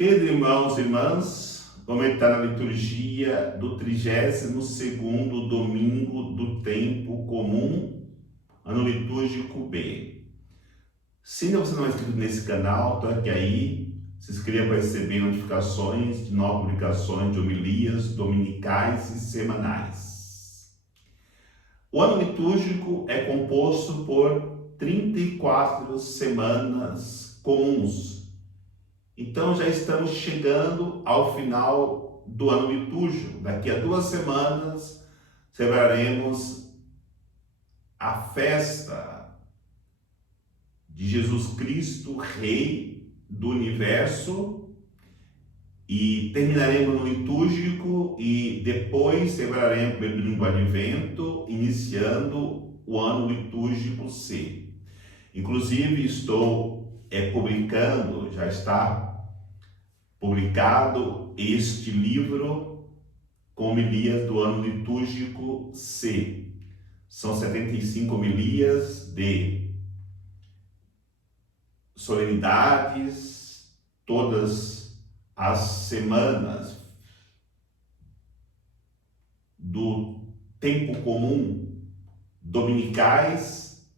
Queridos irmãos e irmãs, vamos entrar na liturgia do 32º domingo do tempo comum, ano litúrgico B. Se ainda você não é inscrito nesse canal, toque aí, se inscreva para receber notificações de novas publicações de homilias dominicais e semanais. O ano litúrgico é composto por 34 semanas comuns. Então já estamos chegando ao final do ano litúrgico. Daqui a 2 semanas celebraremos a festa de Jesus Cristo, Rei do Universo, e terminaremos no litúrgico e depois celebraremos o primeiro domingo do Advento, iniciando o ano litúrgico C. Inclusive estou publicando, já está publicado este livro com homilias do ano litúrgico C. São 75 homilias de solenidades, todas as semanas do tempo comum, dominicais,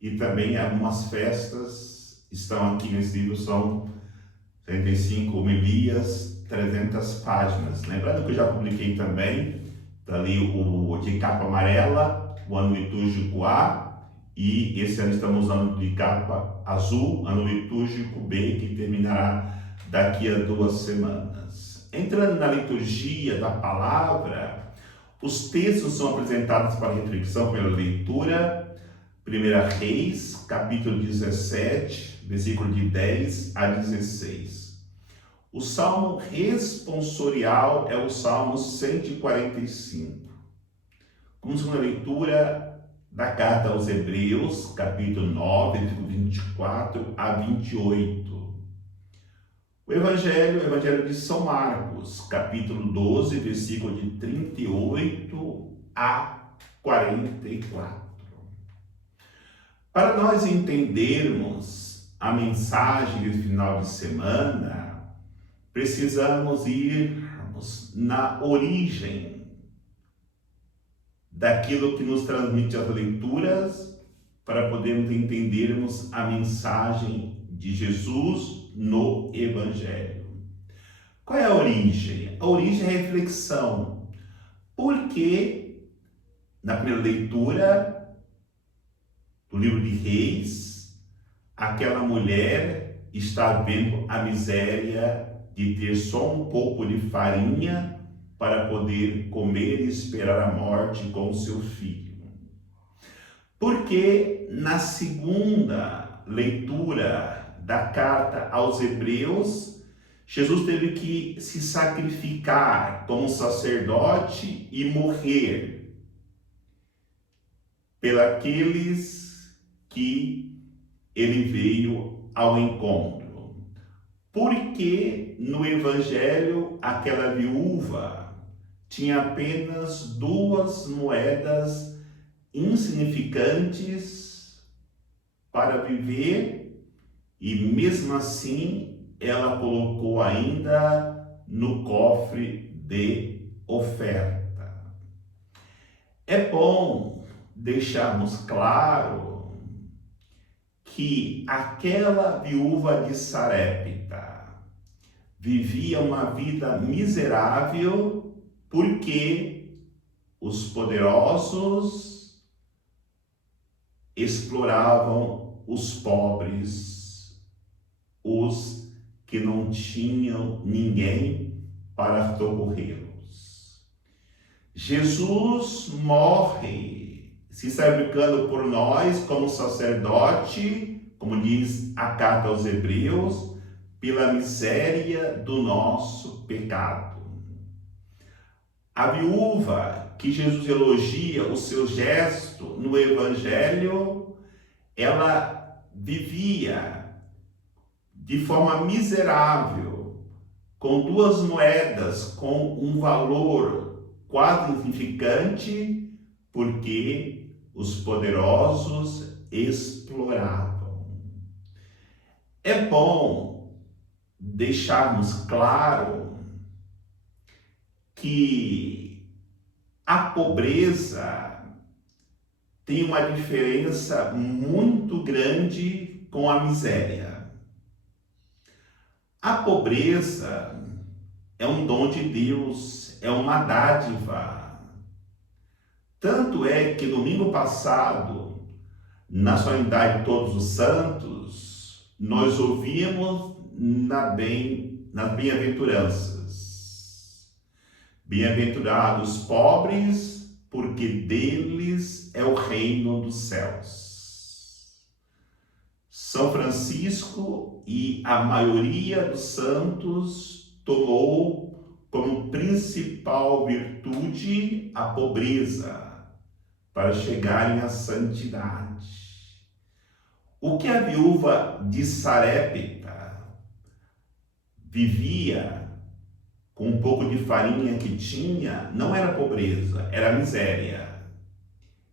e também algumas festas estão aqui nesse livro, são 75 homilias, 300 páginas. Lembrando que eu já publiquei também, tá ali o de capa amarela, o ano litúrgico A, e esse ano estamos usando de capa azul, ano litúrgico B, que terminará daqui a 2 semanas. Entrando na liturgia da palavra, os textos são apresentados para reflexão pela leitura. 1 Reis, capítulo 17, versículo de 10 a 16. O salmo responsorial é o salmo 145. Começamos com a leitura da carta aos Hebreus, capítulo 9, versículo 24 a 28. O Evangelho de São Marcos, capítulo 12, versículo de 38 a 44. Para nós entendermos a mensagem desse final de semana, precisamos irmos na origem daquilo que nos transmite as leituras, para podermos entendermos a mensagem de Jesus no Evangelho. Qual é a origem? A origem é a reflexão. Porque na primeira leitura do livro de Reis, aquela mulher está vendo a miséria de ter só um pouco de farinha para poder comer e esperar a morte com o seu filho. Porque na segunda leitura da carta aos Hebreus, Jesus teve que se sacrificar como sacerdote e morrer pelos que ele veio ao encontro. Porque no Evangelho aquela viúva tinha apenas 2 moedas insignificantes para viver, e mesmo assim ela colocou ainda no cofre de oferta. É bom deixarmos claro que aquela viúva de Sarepta vivia uma vida miserável porque os poderosos exploravam os pobres, os que não tinham ninguém para socorrê-los. Jesus morre se sacrificando por nós como sacerdote, como diz a carta aos Hebreus, pela miséria do nosso pecado. A viúva que Jesus elogia o seu gesto no Evangelho, ela vivia de forma miserável, com 2 moedas, com um valor quase insignificante, porque os poderosos exploravam. É bom deixarmos claro que a pobreza tem uma diferença muito grande com a miséria. A pobreza é um dom de Deus, é uma dádiva. Tanto é que domingo passado, na solenidade de Todos os Santos, nós ouvimos nas bem-aventuranças. Bem-aventurados pobres, porque deles é o reino dos céus. São Francisco e a maioria dos santos tomou como principal virtude a pobreza para chegarem à santidade. O que a viúva de Sarepta vivia com um pouco de farinha que tinha, não era pobreza, era miséria.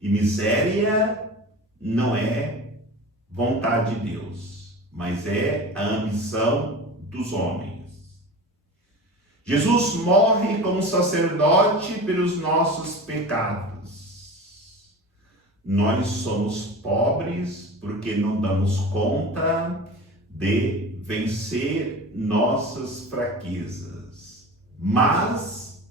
E miséria não é vontade de Deus, mas é a ambição dos homens. Jesus morre como sacerdote pelos nossos pecados. Nós somos pobres porque não damos conta de vencer nossas fraquezas. Mas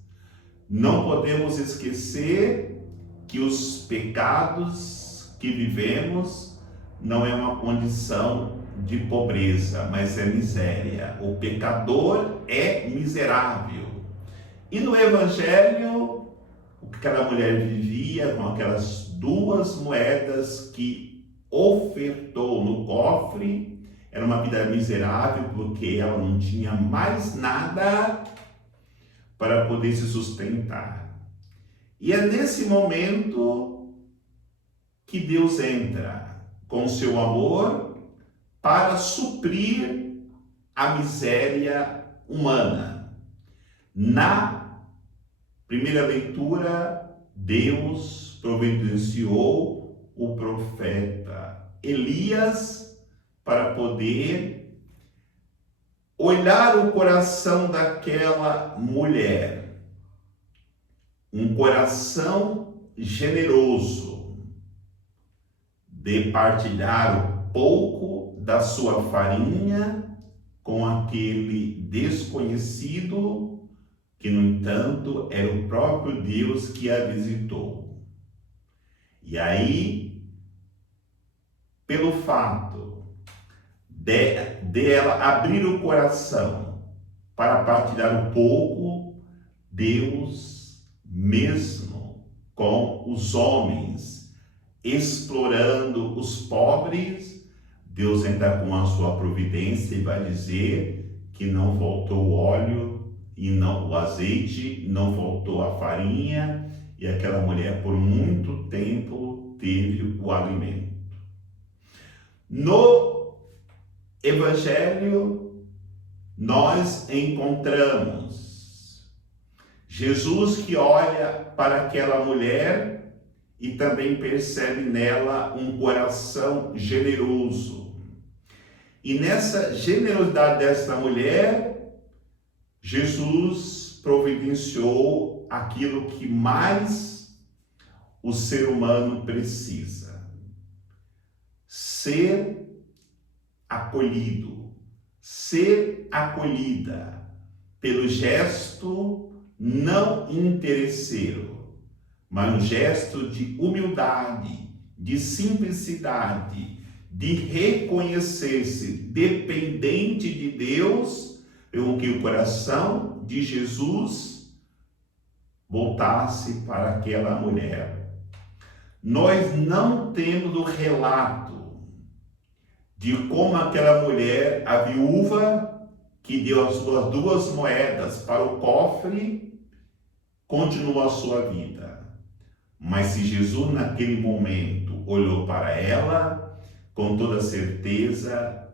não podemos esquecer que os pecados que vivemos não é uma condição de pobreza, mas é miséria. O pecador é miserável. E no Evangelho, o que aquela mulher vivia com aquelas 2 moedas que ofertou no cofre, era uma vida miserável, porque ela não tinha mais nada para poder se sustentar. E é nesse momento que Deus entra com seu amor para suprir a miséria humana. Na primeira leitura, Deus providenciou o profeta Elias para poder olhar o coração daquela mulher, um coração generoso, de partilhar o pouco da sua farinha com aquele desconhecido, que no entanto era o próprio Deus que a visitou. E aí, pelo fato dela abrir o coração para partilhar o pouco, Deus, mesmo com os homens, explorando os pobres, Deus entra com a sua providência e vai dizer que não faltou o óleo e não o azeite, não faltou a farinha, e aquela mulher por muito tempo teve o alimento. No Evangelho, nós encontramos Jesus que olha para aquela mulher e também percebe nela um coração generoso. E nessa generosidade dessa mulher, Jesus providenciou aquilo que mais o ser humano precisa: ser acolhido, ser acolhida pelo gesto não interesseiro, mas um gesto de humildade, de simplicidade, de reconhecer-se dependente de Deus, com que o coração de Jesus voltasse para aquela mulher. Nós não temos o relato de como aquela mulher, a viúva, que deu as suas 2 moedas para o cofre, continuou a sua vida. Mas se Jesus naquele momento olhou para ela, com toda certeza,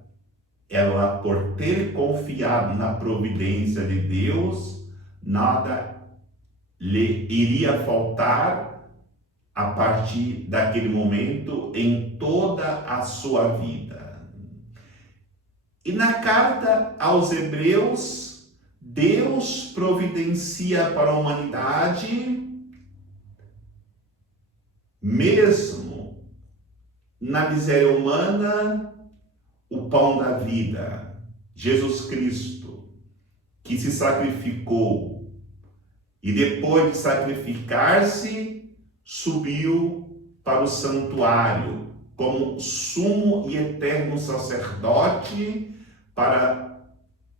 ela, por ter confiado na providência de Deus, nada lhe iria faltar a partir daquele momento em toda a sua vida. E na carta aos Hebreus, Deus providencia para a humanidade, mesmo na miséria humana, o pão da vida, Jesus Cristo, que se sacrificou e depois de sacrificar-se, subiu para o santuário como sumo e eterno sacerdote para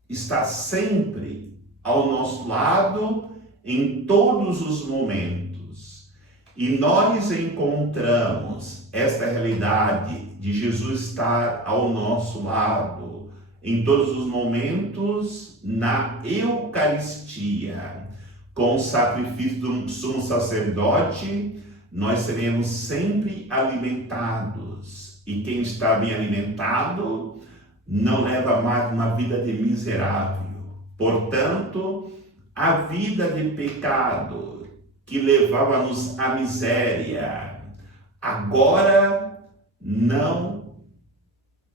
estar sempre ao nosso lado em todos os momentos. E nós encontramos esta realidade de Jesus estar ao nosso lado em todos os momentos na Eucaristia. Com o sacrifício do sumo sacerdote, nós seremos sempre alimentados. E quem está bem alimentado não leva mais uma vida de miserável. Portanto, a vida de pecado que levava-nos à miséria, agora não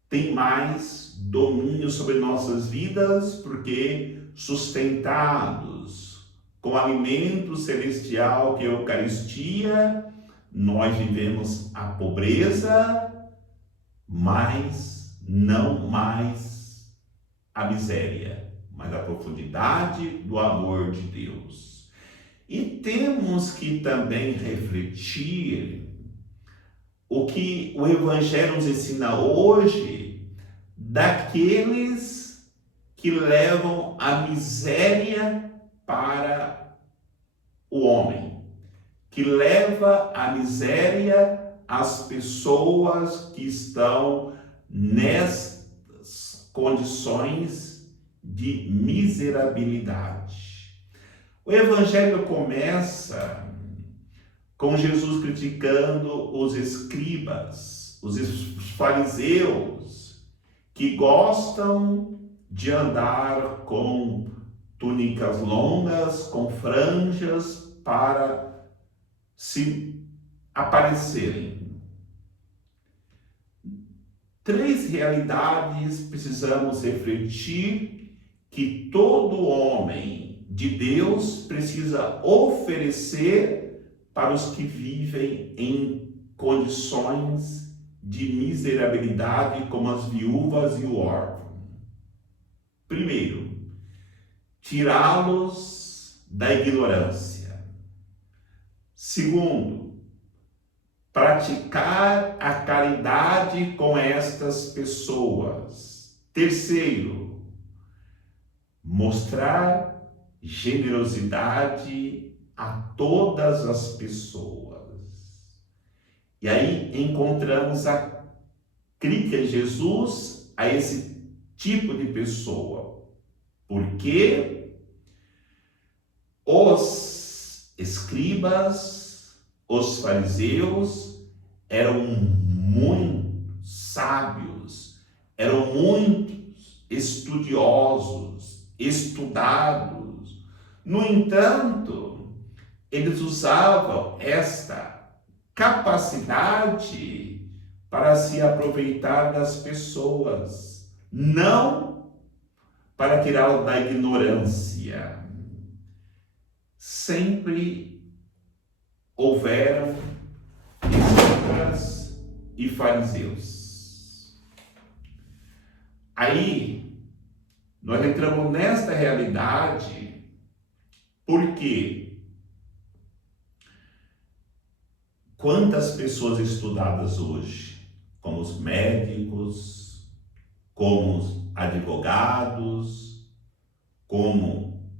tem mais domínio sobre nossas vidas, porque sustentados com o alimento celestial que é a Eucaristia, nós vivemos a pobreza, mas não mais a miséria, mas a profundidade do amor de Deus. E temos que também refletir o que o Evangelho nos ensina hoje daqueles que levam a miséria para o homem, que leva a miséria às pessoas que estão nessas condições de miserabilidade. O Evangelho começa com Jesus criticando os escribas, os fariseus, que gostam de andar com túnicas longas, com franjas, para se aparecerem. Três realidades precisamos refletir que todo homem de Deus precisa oferecer para os que vivem em condições de miserabilidade, como as viúvas e o órfão. Primeiro, tirá-los da ignorância. Segundo, praticar a caridade com estas pessoas. Terceiro, mostrar generosidade a todas as pessoas. E aí encontramos a crítica de Jesus a esse tipo de pessoa. Porque os escribas, os fariseus eram muito sábios, eram muito estudiosos, estudados. No entanto, eles usavam esta capacidade para se aproveitar das pessoas, não para tirá-lo da ignorância. Sempre houveram escribas e fariseus. Aí, nós entramos nesta realidade porque quantas pessoas estudadas hoje, como os médicos, como os advogados, como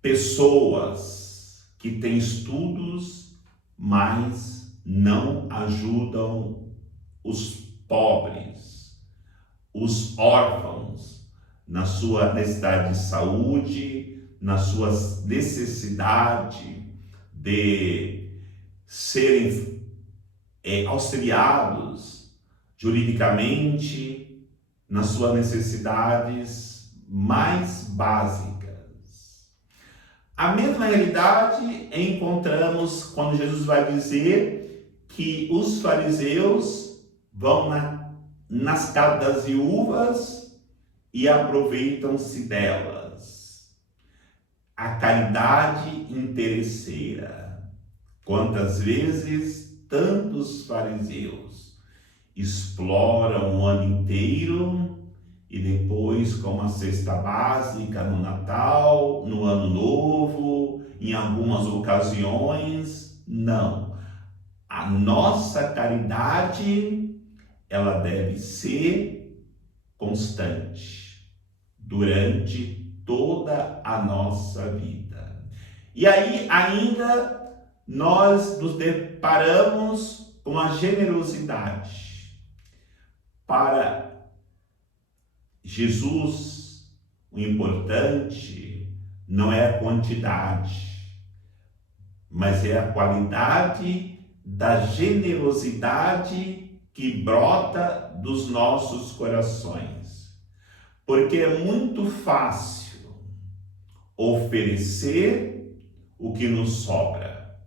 pessoas que têm estudos, mas não ajudam os pobres, os órfãos, na sua necessidade de saúde, na sua necessidade de serem auxiliados juridicamente, nas suas necessidades mais básicas. A mesma realidade encontramos quando Jesus vai dizer que os fariseus vão nas casas das viúvas e aproveitam-se delas. A caridade interesseira. Quantas vezes tantos fariseus exploram o ano inteiro e depois, com a cesta básica no Natal, no Ano Novo, em algumas ocasiões, não. A nossa caridade, ela deve ser constante durante toda a nossa vida. E aí ainda nós nos deparamos com a generosidade. Para Jesus, o importante não é a quantidade, mas é a qualidade da generosidade que brota dos nossos corações. Porque é muito fácil oferecer o que nos sobra.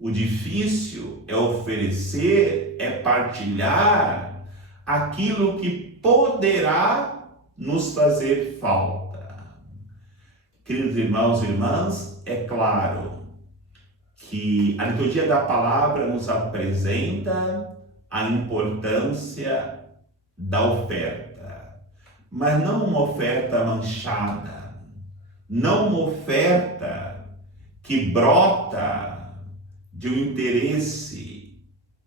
O difícil é oferecer, é partilhar aquilo que poderá nos fazer falta. Queridos irmãos e irmãs, é claro que a liturgia da palavra nos apresenta a importância da oferta, mas não uma oferta manchada, não uma oferta que brota de um interesse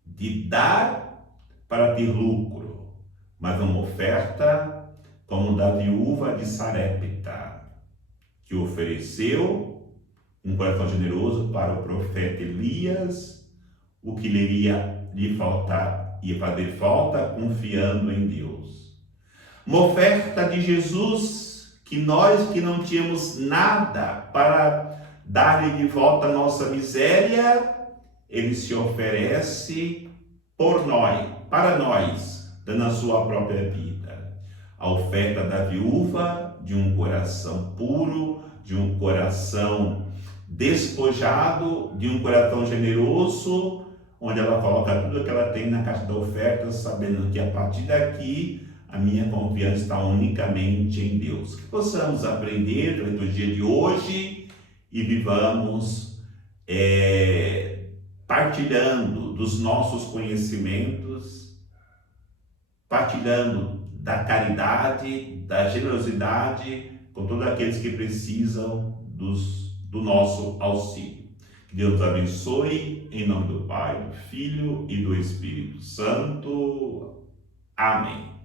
de dar para ter lucro, mas uma oferta como da viúva de Sarepta, que ofereceu um coração generoso para o profeta Elias, o que lhe iria lhe faltar, ia fazer falta, confiando em Deus. Uma oferta de Jesus, que nós que não tínhamos nada para dar-lhe de volta a nossa miséria, ele se oferece por nós, para nós, dando a sua própria vida. A oferta da viúva, de um coração puro, de um coração despojado, de um coração generoso, onde ela coloca tudo que ela tem na caixa da oferta, sabendo que a partir daqui a minha confiança está unicamente em Deus. Que possamos aprender da liturgia de hoje e vivamos partilhando dos nossos conhecimentos, partilhando da caridade, da generosidade com todos aqueles que precisam do nosso auxílio. Que Deus abençoe, em nome do Pai, do Filho e do Espírito Santo. Amém.